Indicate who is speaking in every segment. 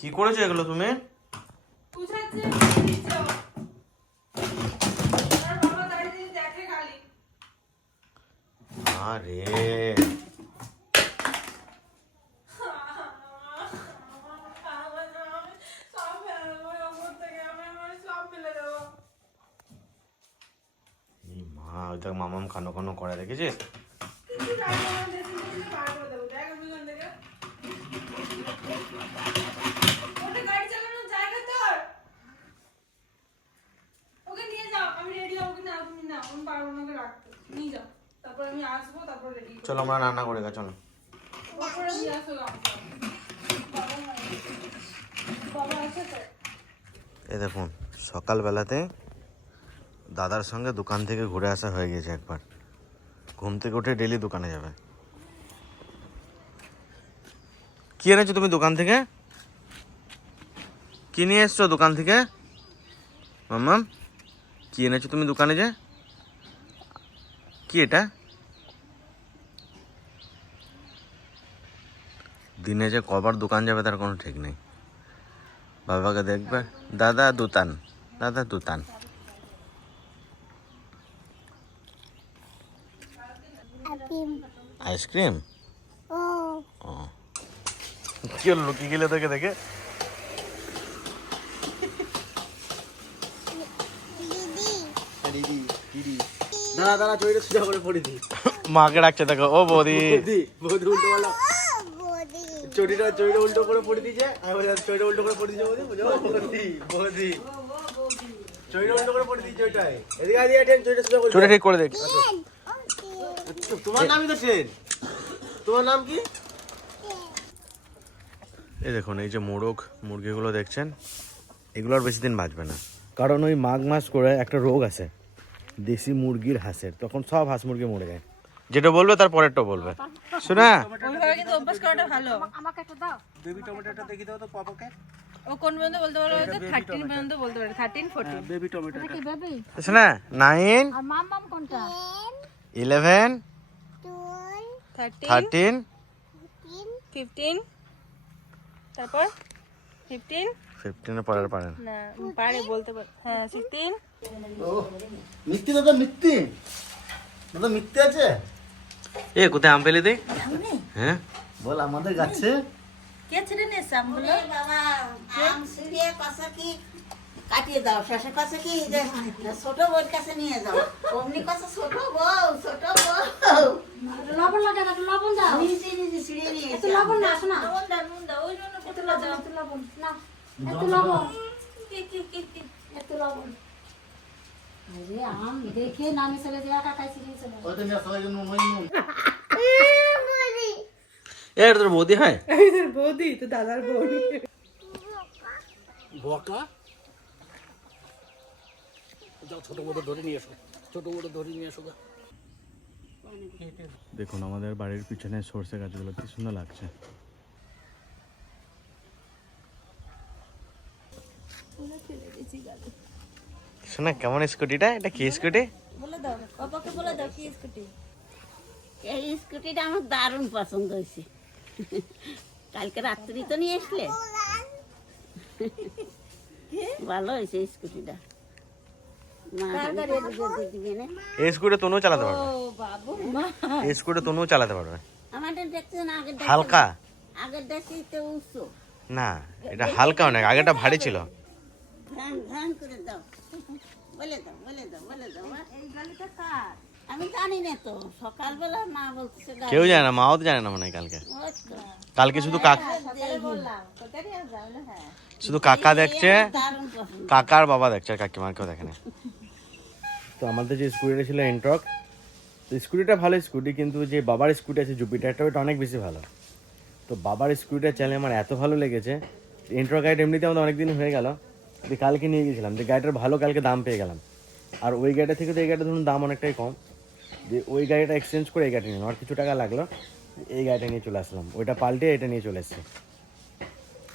Speaker 1: কি করেছ এগুলো তুমি?
Speaker 2: আর।
Speaker 1: মা ওই দেখ মামাম খানো খানো করে দেখেছিস
Speaker 2: কিছু রাখব না ড্রেসিং টেবিলে বার করে দেবো দেখ আমি ওখান থেকে ওটা গাড়ি চালানোর জায়গা তোর ওকে নিয়ে যাও আমি রেডি হব কি না তুমি না আমি পারব না ওকে রাখতে নিয়ে যাও তারপর আমি আসব তারপর রেডি
Speaker 1: চলো, আমরা রান্না করে গা চলো। এই দেখুন, সকালবেলাতে দাদার সঙ্গে দোকান থেকে ঘুরে আসা হয়ে গেছে একবার। ঘুম থেকে উঠে ডেলি দোকানে যাবে। কি এনেছো তুমি দোকান থেকে? কি নিয়ে এসছো দোকান থেকে? মাম্মাম, কি এনেছো তুমি দোকানে যে? কি এটা? দিনে যে কবার দোকান যাবে তার কোনো ঠিক নেই। বাবাকে দেখবে দাদা দুতান দাদা দুতান। আইসক্রিম। ও। কি হলো লুকিয়ে গেলে তোকে দেখে?
Speaker 3: দাঁড়া দাঁড়া চড়িটা সোজা করে পড়ে দি
Speaker 1: মাকে ডাকছে দেখো ও বৌদি।
Speaker 3: বৌদি উল্টো বলো চটিটা উল্টো করে পড়ে দিয়েছে। আমি বলি চড়িটা উল্টো করে পড়ে দিয়েছে বৌদি। বুঝো? বৌদি বৌদি। চড়িটা উল্টো করে পড়ে দিয়েছে ওইটাই। এদিকে আদি আটেন চড়িটা সোজা করে
Speaker 1: চুরি ঠিক করে দেখ
Speaker 3: তোমার নামই তো ট্রেন তোমার নাম কি?
Speaker 1: এই দেখুন এই যে মোরগ মুরগিগুলো দেখছেন এগুলো আর বেশি দিন বাঁচবে না। কারণ ওই মাঘ মাস করে একটা রোগ আছে দেশি মুরগির হাঁসের তখন সব হাঁস মুরগি মরে যায়। যেটা বলবে তার পরেরটা বলবে। শোনা।
Speaker 2: ওইভাবে কিন্তু অভ্যাস করাটা ভালো।
Speaker 3: বেবি টমেটোটা দেখি দাও তো পাপাকে।
Speaker 2: ও কোন পর্যন্ত বলতে পারো থার্টিন পর্যন্ত বলতে পারে থার্টিন ফোরটিন
Speaker 3: বেবি টমেটোটা
Speaker 1: শোনা নাইন।
Speaker 4: আর মাম্মাম কোনটা?
Speaker 1: ইলেভেন।
Speaker 2: থার্টিন
Speaker 1: থার্টিন
Speaker 2: ফিফটিন তারপর? ফিফটিন
Speaker 1: ফিফটিনের পরের পারেন।
Speaker 2: না পারে বলতে পারে হ্যাঁ সিক্সটিন
Speaker 3: ও মিথ্যে দাদা মিথ্যে দাদা মিথ্যে আছে?
Speaker 1: এ কোথায় আম পেলে দে? হ্যাঁ?
Speaker 3: বল আমাদের গাছে?
Speaker 2: কে ছেড়ে নিয়ে এসছে আমগুলো
Speaker 5: বাবা আম সিঁড়িয়ে কাছে কি? কাটিয়ে দাও শেষে কাছে কি? যে ছোট বউর কাছে নিয়ে যাও। অমনি কাছে ছোট বউ ছোট বউ।
Speaker 4: লবণ লাগা একটু লবণ দাও।
Speaker 5: নিজে নিজে সিঁড়িয়ে নিয়ে
Speaker 4: একটু লবণ না শোনা।
Speaker 2: নুন দাও নুন দাও ওই জন্য
Speaker 4: একটু লবণ একটু লবণ। না একটু লবণ।
Speaker 2: কি কি কি কি?
Speaker 4: একটু লবণ। আরে আম দেখে নামে চলে যায় একা খাইছি নিয়ে চলে
Speaker 3: ওইটা নিয়ে সবাই জন্য মই নুন
Speaker 1: এ তোর বৌদি হয়?
Speaker 2: বৌদি তো দাদার বউ।
Speaker 3: বকা যাও ছোট বড় ধরে নিয়ে এসো। ছোট বড় ধরে নিয়ে এসো
Speaker 1: দেখুন আমাদের বাড়ির পিছনে সর্ষে গাছগুলো কি সুন্দর লাগছে। শোনা কেমন স্কুটিটা? এটা কি স্কুটি?
Speaker 2: বলে দাও পাপাকে বলে দাও কি স্কুটি?
Speaker 5: এই স্কুটিটা আমার দারুণ পছন্দ হয়েছে। কালকে রাত্রি তো নিয়ে আসলে। ভালো হয়েছে স্কুটিটা।
Speaker 1: এই স্কুটি তনু চালাতে পারবে।
Speaker 2: ও বাবু।
Speaker 1: এই স্কুটি তনু চালাতে পারবে।
Speaker 5: আমাদের দেখছেন আগের
Speaker 1: হালকা?
Speaker 5: আগের দেখছি তো উঁচু।
Speaker 1: না এটা হালকা অনেক আগেটা ভারী ছিল।
Speaker 5: ঘ্যান ঘ্যান করে দাও। বলে দাও বলে দাও বলে দাও এই গালিটা কার? আমি জানি না তো সকালবেলা মা বলতেছে
Speaker 1: কেউ জানে না মাও তো জানে না মনে হয় কালকে। কালকে শুধু কাক
Speaker 2: কোথায় নিয়ে যাও হ্যাঁ
Speaker 1: শুধু কাকা দেখছে কাকার বাবা দেখছে আর কাকিমার কেউ দেখে না। তো আমাদের যে স্কুটিটা ছিল এন্ট্রক তো স্কুটিটা ভালো স্কুটি কিন্তু যে বাবার স্কুটি আছে জুপিটারটা ওটা অনেক বেশি ভালো। তো বাবার স্কুটিটা চালিয়ে আমার এত ভালো লেগেছে এন্ট্রক গাড়িটা এমনিতে আমাদের অনেক দিন হয়ে গেল। যে কালকে নিয়ে গেছিলাম, যে গাড়িটার ভালো কালকে দাম পেয়ে গেলাম। আর ওই গাড়িটা থেকে তো এই গাড়িটা ধরুন দাম অনেকটাই কম। যে ওই গাড়িটা এক্সচেঞ্জ করে এই গাড়িটা নিলাম আর কিছু টাকা লাগল, এই গাড়িটা নিয়ে চলে আসলাম। ওইটা পাল্টে এটা নিয়ে চলে এসেছি।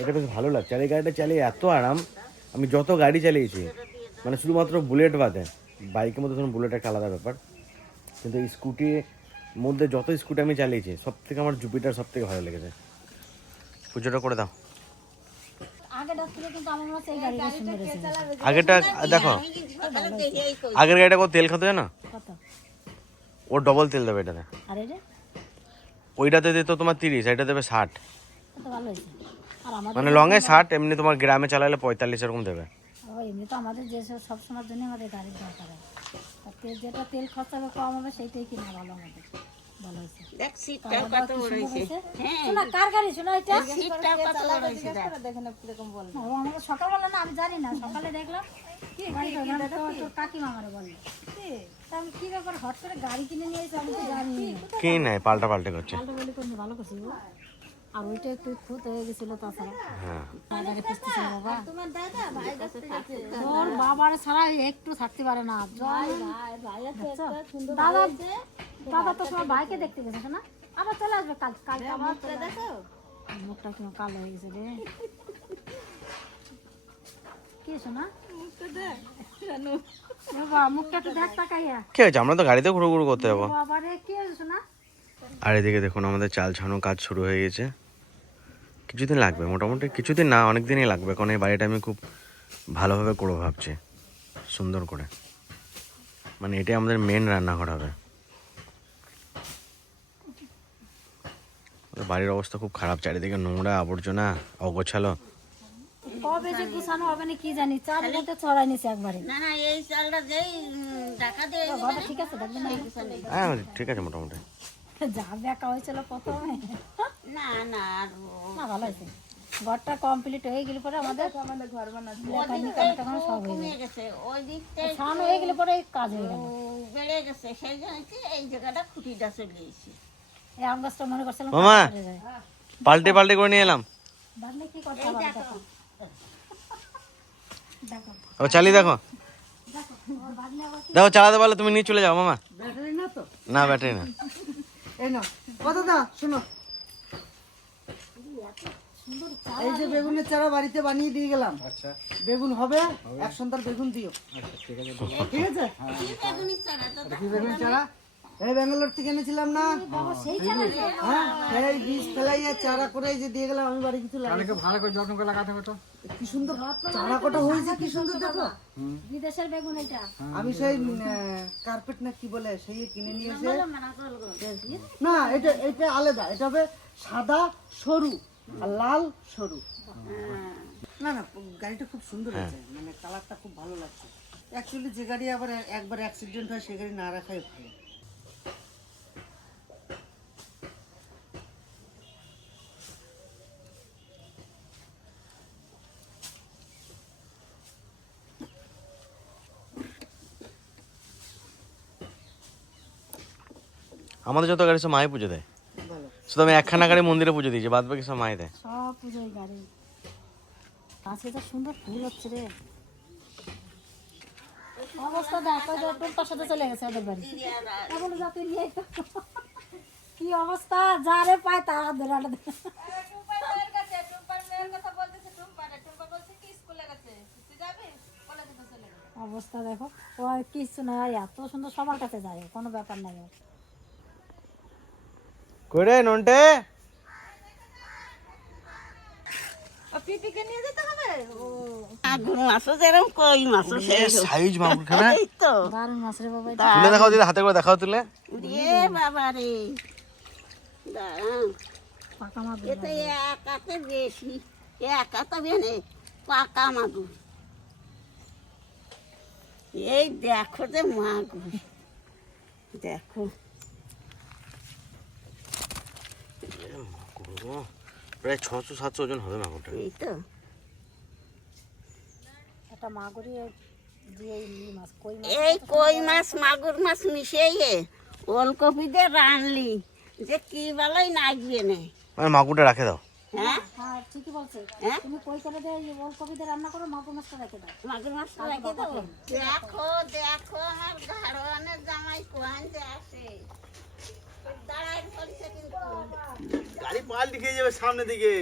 Speaker 1: এটা বেশ ভালো লাগছে। আর এই গাড়িটা চালিয়ে এত আরাম, আমি যত গাড়ি চালিয়েছি মানে শুধুমাত্র বুলেট বাদে, বাইকের মধ্যে ধরুন বুলেট একটা আলাদা ব্যাপার। কিন্তু এই স্কুটির মধ্যে যত স্কুটি আমি চালিয়েছি সব থেকে আমার জুপিটার সব থেকে ভালো লেগেছে। পুজোটা করে দাও। দেখো।
Speaker 5: কিন্তু সকালে দেখেই কই।
Speaker 1: আগের গাড়িটা কত তেল খেতে না
Speaker 4: কত?
Speaker 1: ওর ডবল তেল দেবে এটাতে। ওইটাতে দিত তোমার তিরিশ এটা দেবে ষাট।
Speaker 4: কত ভালো হয়েছে। আর আমাদের
Speaker 1: মানে লং এ ষাট এমনি তোমার গ্রামে চালালে পঁয়তাল্লিশ এরকম দেবে।
Speaker 4: ও, এমনি তো আমাদের যে সব সবসময়ের জন্য আমাদের গাড়ির দরকার হয়। যেটা তেল খরচা কম হবে সেইটাই কিনা ভালো আমাদের
Speaker 5: হ্যাঁ।
Speaker 4: শোনা কার গাড়ি? শোনা এটা?
Speaker 5: সিটটাও কত বড় হয়েছে দেখ।
Speaker 4: না, সকালবেলা না আমি জানি না। সকালে দেখলাম কি গাড়িটা ওখানে তো তোর কাকিমা আমারে বলল তা আমি কি ব্যাপার হট গাড়ি কিনে নিয়ে এসে তো জানি
Speaker 1: নাই পাল্টা পাল্টে করছে।
Speaker 4: পাল্টা বলি করনি ভালো করছি। আর ওইটা একটু খুঁত হয়ে গেছিল তাছাড়া।
Speaker 1: হ্যাঁ।
Speaker 4: বাজারে খুঁজতেছিল বাবা। তোর বাবার ছাড়া একটু থাকতে পারে না। দেখছ? দাদা দাদা তো তোমার ভাইকে দেখতে গেছে না আবার চলে আসবে কাল কালকে আবার মুখটা কেমন কালো হয়ে গেছে রে। কি শোনা? বাবা মুখটা একটু দেখ তাকাইয়া
Speaker 1: হয়েছে? আমরা তো গাড়িতে ঘুরু ঘুরু করতে যাব।
Speaker 4: কি হয়েছে শোনা?
Speaker 1: আর এদিকে দেখুন আমাদের চাল ছানো কাজ শুরু হয়ে গেছে। কিছুদিন লাগবে মোটামুটি কিছুদিন না অনেক দিনই লাগবে। কারণ এই বাড়িটা আমি খুব ভালোভাবে করব ভাবছি সুন্দর করে। মানে এটাই আমাদের মেন রান্নাঘর হবে। বাড়ির অবস্থা খুব খারাপ চারিদিকে নোংরা আবর্জনা অগোছালো।
Speaker 4: কবে যে গুছানো হবে না কি জানি চার রাতে চড়াই নিছে একবারে।
Speaker 5: না না এই চালটা যেই উম, দিয়ে
Speaker 4: ঠিক আছে
Speaker 1: হ্যাঁ ঠিক আছে মোটামুটি।
Speaker 4: যা দেখা হয়েছিল প্রথমে।
Speaker 5: না না
Speaker 4: না ভালো হয়েছে। ঘরটা কমপ্লিট হয়ে গেলে পরে আমাদের ঘর বানাতে সব হয়ে
Speaker 5: গেছে ওই দিকটাই
Speaker 4: ছানো হয়ে গেলে পরে কাজ হয়ে গেল
Speaker 5: বেড়ে গেছে সেই জন্য কি এই জায়গাটা খুঁটিটা চলে এসেছে।
Speaker 4: এই আম গাছটা মনে করছিলাম
Speaker 1: মামা। পাল্টে পাল্টে করে নিয়ে এলাম।
Speaker 4: বাদলে কি করতে হবে দেখো। দেখো।
Speaker 1: চালিয়ে দেখো। দেখো চালাতে পারলে তুমি নিয়ে চলে যাও মামা।
Speaker 6: ব্যাটারি না তো?
Speaker 1: না ব্যাটারি না।
Speaker 6: এই কথা দা শোনো। এই যে বেগুনের চারা বাড়িতে বানিয়ে দিয়ে গেলাম। আচ্ছা। বেগুন হবে এক সন্ধ্যার বেগুন দিও। ঠিক আছে।
Speaker 5: বেগুনি
Speaker 6: কি বেগুনের চারা? এই ব্যাঙ্গালোর থেকে এনেছিলাম না? হ্যাঁ এই বীজ ফেলাইয়া চারা করে যে দিয়ে গেলাম আমি বাড়ি কিছু লাগাই
Speaker 3: ভালো করে যত্ন করে লাগাতে হবে তো?
Speaker 6: কি সুন্দর চারা কটা হয়েছে কি সুন্দর দেখো।
Speaker 4: বিদেশের বেগুন এটা
Speaker 6: আমি সেই কার্পেট না কি বলে সেই কিনে নিয়ে এসে না এটা এটা আলাদা এটা হবে সাদা সরু আর লাল সরু। না না গাড়িটা খুব সুন্দর হয়েছে মানে কালারটা খুব ভালো লাগছে। অ্যাকচুয়ালি যে গাড়ি আবার একবার অ্যাক্সিডেন্ট হয় সে গাড়ি না রাখাই ভালো।
Speaker 1: আমাদের যত গাড়ি সব মাই পুজো দেয়। শুধু আমি একখানা গাড়ি মন্দিরে পুজো দিয়েছি বাদ বাকি সব মাই দেয়।
Speaker 4: সব পুজোয় গাড়ি। আজকে তো সুন্দর ফুল হচ্ছে রে। অবস্থা দেখ ওই যে সাথে চলে গেছে ওদের বাড়ি। কেমন যাতে নিয়ে কি অবস্থা? যারে পায় ধরে আলাদা অবস্থা দেখো ও কিছু না এত সুন্দর সবার কাছে যায় কোনো ব্যাপার নাই
Speaker 1: করে নন্টে হাতে করে দেখাও তুলে।
Speaker 4: পাকা
Speaker 5: মাগুর এই দেখো যে মাগুর। দেখো।
Speaker 1: প্রায় ছশো সাতশো ওজন হবে মাগুরটা
Speaker 5: এই তো
Speaker 4: একটা মাগুরি দিয়ে ইলি মাছ কই মাছ?
Speaker 5: এই কই মাছ মাগুর মাছ মিশিয়ে ওলকপি দিয়ে রানলি যে কি বেলায় নাচবে না।
Speaker 1: মানে মাগুরটা রাখে দাও।
Speaker 5: হ্যাঁ?
Speaker 4: হ্যাঁ ঠিকই বলছে।
Speaker 5: হ্যাঁ?
Speaker 4: তুমি কই করে দিয়ে ওলকপি দিয়ে রান্না করো মাগুর মাছটা রেখে দাও।
Speaker 5: মাগুর মাছ রেখে দেবো দেখো দেখো আমার ঘাড়োয়ানের জামাই কোহান যে আসে।
Speaker 1: গাড়ি পাল্টি খেয়ে যাবে সামনে দিকে।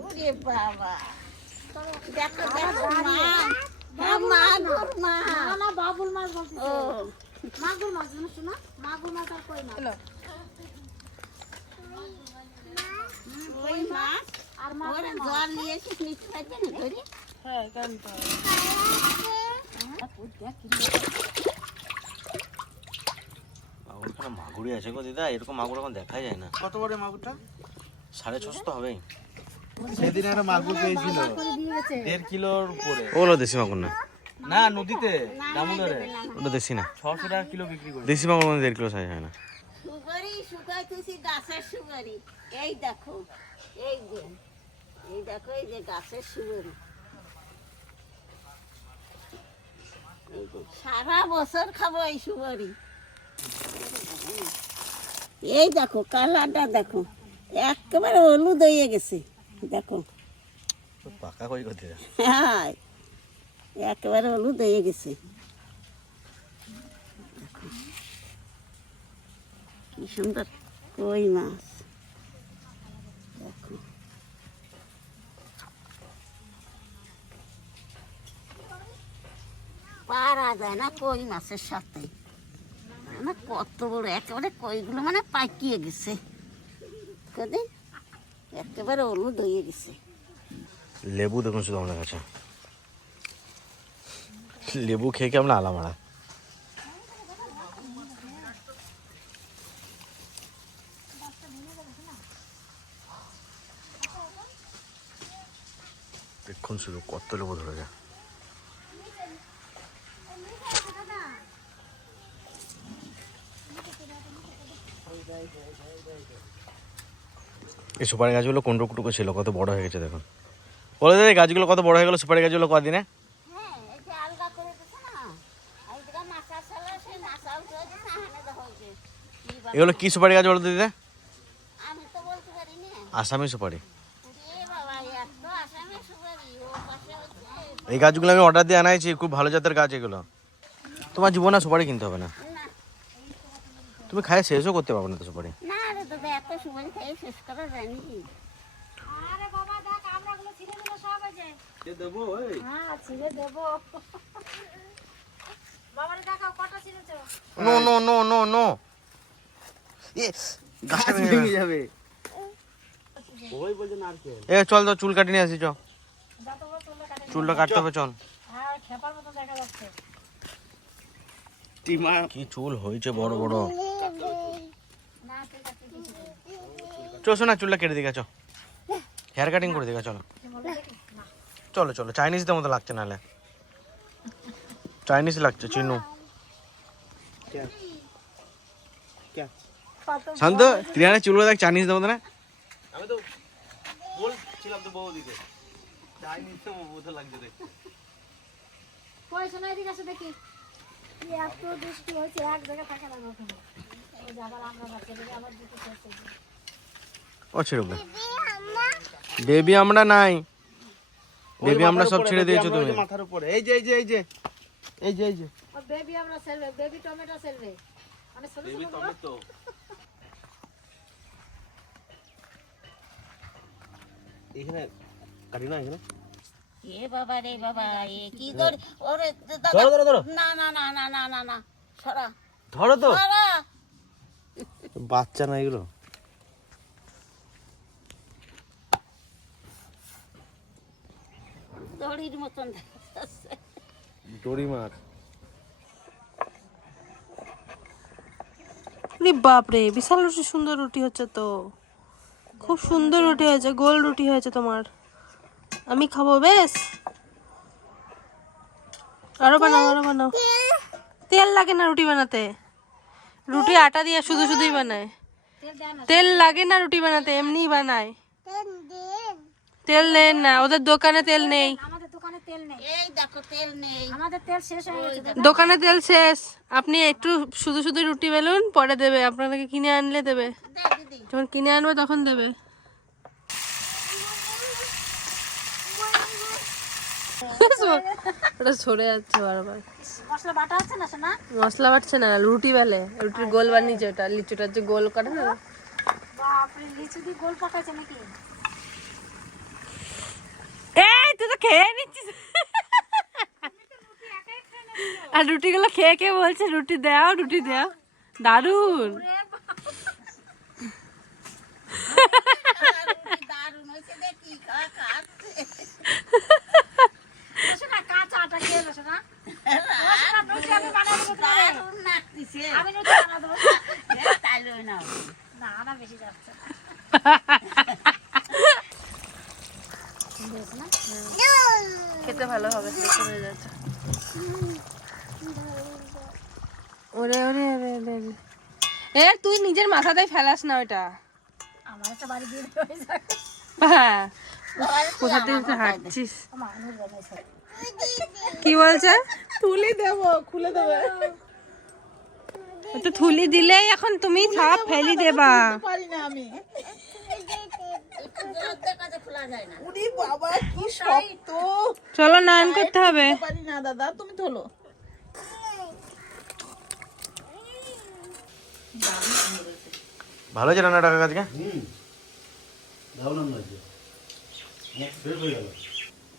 Speaker 5: ওরে বাবা। দেখো দেখো মাছ মাগুর মাছ
Speaker 4: না না বাবুল মাছ
Speaker 5: ও।
Speaker 4: মাগুর মাছ জানিস না মাগুর মাছ আর কই মাছ?
Speaker 5: ওই মাছ?
Speaker 4: আর
Speaker 5: জল নিয়ে এসে নিতে পারবে না ধরে
Speaker 2: হ্যাঁ কেন তো।
Speaker 1: ওখানে মাগুরি আছে গো দিদা এরকম মাগুর এখন দেখা যায় না।
Speaker 3: কত বড় মাগুরটা?
Speaker 1: সাড়ে ছশো তো হবেই।
Speaker 3: সেদিন একটা মাগুর পেয়েছিল।
Speaker 6: দেড় কিলোর উপরে।
Speaker 1: ওগুলো দেশি মাগুর না।
Speaker 6: না নদীতে দামোদরে।
Speaker 1: ওটা দেশি না।
Speaker 6: ছশো টাকা কিলো বিক্রি করে
Speaker 1: দেশি মাগুর মধ্যে দেড় কিলো সাইজ হয় না।
Speaker 5: সুগারি শুকাইতেছি গাছের সুগারি। এই দেখো এই যে এই দেখো এই যে গাছের সুগারি। সারা বছর খাব এই সুগারি। এই দেখো কালারটা দেখো একেবারে হলুদ হয়ে গেছে দেখো।
Speaker 1: পাকা কই করতে
Speaker 5: হ্যাঁ একেবারে হলুদ হয়ে গেছে। কি সুন্দর কই মাছ। দেখো। পারা যায় না কই মাছের সাথে। না, কত বড়, একেবারে কইগুলো মানে পাকিয়ে গেছে। কদিন একেবারে হলুদ হয়ে গেছে।
Speaker 1: লেবু দেখুন শুধু আমাদের কাছে। লেবু খেয়ে খেয়ে আমরা আলামারা দেখুন শুধু কত লেবু ধরে যায় এই সুপারি গাছগুলো কোন টুকটুকু ছিল? কত বড় হয়ে গেছে দেখুন। বলে এই গাছগুলো কত বড় হয়ে গেল সুপারি গাছগুলো কদিনে?
Speaker 5: হ্যাঁ
Speaker 1: এগুলো কি সুপারি গাছ বলতে দিদা
Speaker 5: আমি তো বলতে পারি না
Speaker 1: আসামি সুপারি এই গাছগুলো আমি অর্ডার দিয়ে আনাইছি খুব ভালো জাতের গাছ এগুলো। তোমার জীবনে সুপারি কিনতে হবে না। তুমি খাই শেষও করতে পারবে না তো সুপারি
Speaker 5: না রে দাদা এত সুপারি খেয়ে শেষ করা যায়নি
Speaker 4: আরে বাবা দেখ আমরাগুলো ছিঁড়ে দিলে সব হয়েছে
Speaker 6: দেবো এই।
Speaker 4: হ্যাঁ ছিঁড়ে দেবো। বাবারে দেখাও কটা ছিঁড়েছো?
Speaker 1: No no no no no. গাছটা ভেঙে যাবে।
Speaker 3: যাবে। ওই বলছে নারকেল।
Speaker 1: এ চল তো চুল কাটিয়ে নিয়ে আসি চ।
Speaker 4: চুলটা
Speaker 1: কাটতে হবে চল।
Speaker 4: হ্যাঁ খেপার মতো দেখা যাচ্ছে।
Speaker 1: কি চুল হয়েছে বড় বড়
Speaker 4: না ঠিক আছে ঠিক আছে
Speaker 1: চলো শোনা চুলটা কেটে দিয়ে চলো। হেয়ার কাটিং করে দিয়ে চলো। চলো চলো চাইনিজদের মতো লাগছে নাহলে। চাইনিজ লাগছে চিনু। শান্ত তিরিয়ানের চুলগুলো দেখ চাইনিজ দেবো না?
Speaker 3: আমি তো বলছিলাম তো চাইনিজ তো লাগছে
Speaker 4: দেখ দেখি। এত হয়েছে এক জায়গায় থাকে না কখনো।
Speaker 1: ছেড়ে বেবি আমরা নাই। বেবি আমরা সব ছেড়ে দিয়েছ তুমি।
Speaker 3: মাথার উপরে। এই যে এই যে এই যে এই যে এই যে।
Speaker 4: বেবি আমরা সেলবে বেবি টমেটো সেলবে। মানে ছোট ছোটগুলো।
Speaker 3: তো এখানে কাটি না এখানে।
Speaker 5: এ বাবা রে বাবা এ কি করে ওরে দাদা।
Speaker 3: ধরো ধরো ধরো।
Speaker 5: না না না না না না না সরা।
Speaker 3: ধরো তো।
Speaker 5: সরা।
Speaker 3: বাচ্চা না এগুলো।
Speaker 5: দড়ির মতন
Speaker 3: দড়ি মাছ
Speaker 2: বাপরে বিশাল রুটি সুন্দর রুটি হচ্ছে তো। খুব সুন্দর রুটি হয়েছে গোল রুটি হয়েছে তোমার। আমি খাব বেশ। আরও বানাও আরও বানাও। তেল লাগে না রুটি বানাতে? রুটি আটা দিয়ে শুধু শুধুই বানায়। তেল লাগে না রুটি বানাতে এমনিই বানায়। তেল দেন না ওদের দোকানে তেল নেই।
Speaker 4: তেল নেই।
Speaker 5: এই দেখো তেল নেই।
Speaker 4: আমাদের তেল শেষ হয়ে গেছে
Speaker 2: দোকানে তেল শেষ। আপনি একটু শুধু শুধু রুটি বেলুন পরে দেবে। আপনাদেরকে কিনে আনলে দেবে। যখন কিনে আনবে তখন দেবে। ওটা সরে যাচ্ছে বারবার।
Speaker 4: মশলা বাটা আছে না শোনা
Speaker 2: মশলা বাটছে না রুটি বেলে। রুটির গোল বানিয়েছে ওটা লিচুটার যে গোল করে না।
Speaker 4: বাপরে লিচু দিয়ে গোল পাকাচ্ছে নাকি?
Speaker 2: এই তুই তো খেয়ে নিচ্ছিস। আর রুটিগুলো খেয়ে খেয়ে বলছে রুটি দাও রুটি দাও।
Speaker 5: দারুণ হয়েছে দেখি
Speaker 2: খেতে ভালো হবে দেখে বোঝা যাচ্ছে। ওরে ওরে ওরে ওরে ওরে। এ তুই নিজের মাথাতেই ফেলাস না ওটা
Speaker 4: আমার একটা বাড়ি দিয়ে দেবে হয়ে
Speaker 2: কোথা থেকে হাঁটছিস। কি বলছে?
Speaker 7: তুলি দেবো খুলে দেবে।
Speaker 2: তো থুলি দিলেই এখন তুমি সব ফেলি দেবা।
Speaker 7: পারি না আমি।
Speaker 2: চলো নান করতে হবে।
Speaker 7: পারি না দাদা তুমি তোলো।
Speaker 1: ভালো হয়েছে রান্নাটা আজকে?
Speaker 3: হয়ে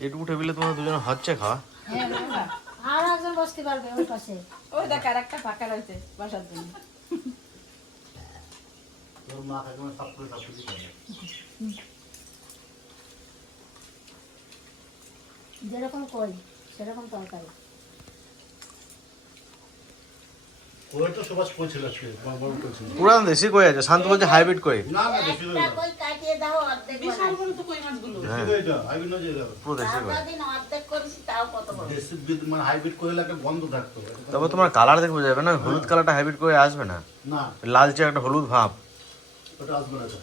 Speaker 1: এটুকু টেবিলে তোমার দুজন হচ্ছে খাওয়া।
Speaker 4: আর একজন বসতে পারবে ওই পাশে।
Speaker 7: ওই দেখ আর একটা ফাঁকা রয়েছে বসার জন্য।
Speaker 3: তোর মা কাকিমা সব করে সব কিছু করে
Speaker 4: যেরকম কই সেরকম তরকারি
Speaker 3: ওই তো সবাই করছিল আজকে বড় বড় করছিল
Speaker 1: পুরান দেশি কই আছে? শান্ত বলছে হাইব্রিড কই?
Speaker 5: কই
Speaker 1: কই
Speaker 3: বিদ- মানে
Speaker 1: তবে তোমার কালার দেখে বোঝা যাবে না? হলুদ কালারটা হাইব্রিড করে আসবে না?
Speaker 3: না।
Speaker 1: লালচে একটা হলুদ ভাব।
Speaker 3: ওটা আসবে না তো।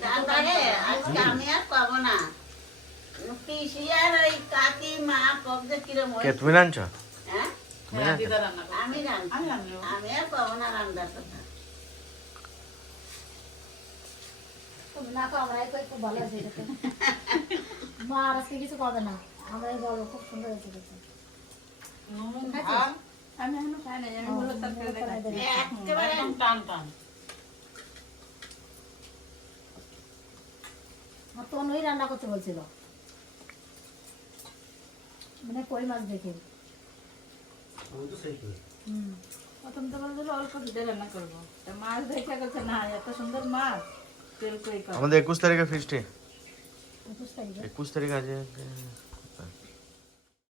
Speaker 5: দাদা রে আজকে আমি আর পাবো না।
Speaker 1: তুমি
Speaker 5: হ্যাঁ। আমি আমি আর পাবো না রান্নার কথা।
Speaker 4: না তো আমরাই কই খুব ভালো আছে এটাতে। মা আর আজকে কিছু পাবে না। আমরাই বলো খুব সুন্দর হয়েছে দেখতে।
Speaker 7: আমি এখনও খাই নাই আমি হলো তরকারি দেখাই
Speaker 5: একেবারে
Speaker 7: টান টান।
Speaker 4: তনুই রান্না করতে বলছিল। মানে কই মাছ দেখে
Speaker 3: ওই তো সেই করে।
Speaker 4: হুম
Speaker 7: প্রথম তো বলছিল অল্প দুধে রান্না করব। তা মাছ দেখে গেছে না এত সুন্দর মাছ। তেল কই কর।
Speaker 1: আমাদের একুশ তারিখে ফিস্টে
Speaker 4: একুশ তারিখে?
Speaker 1: একুশ তারিখ আছে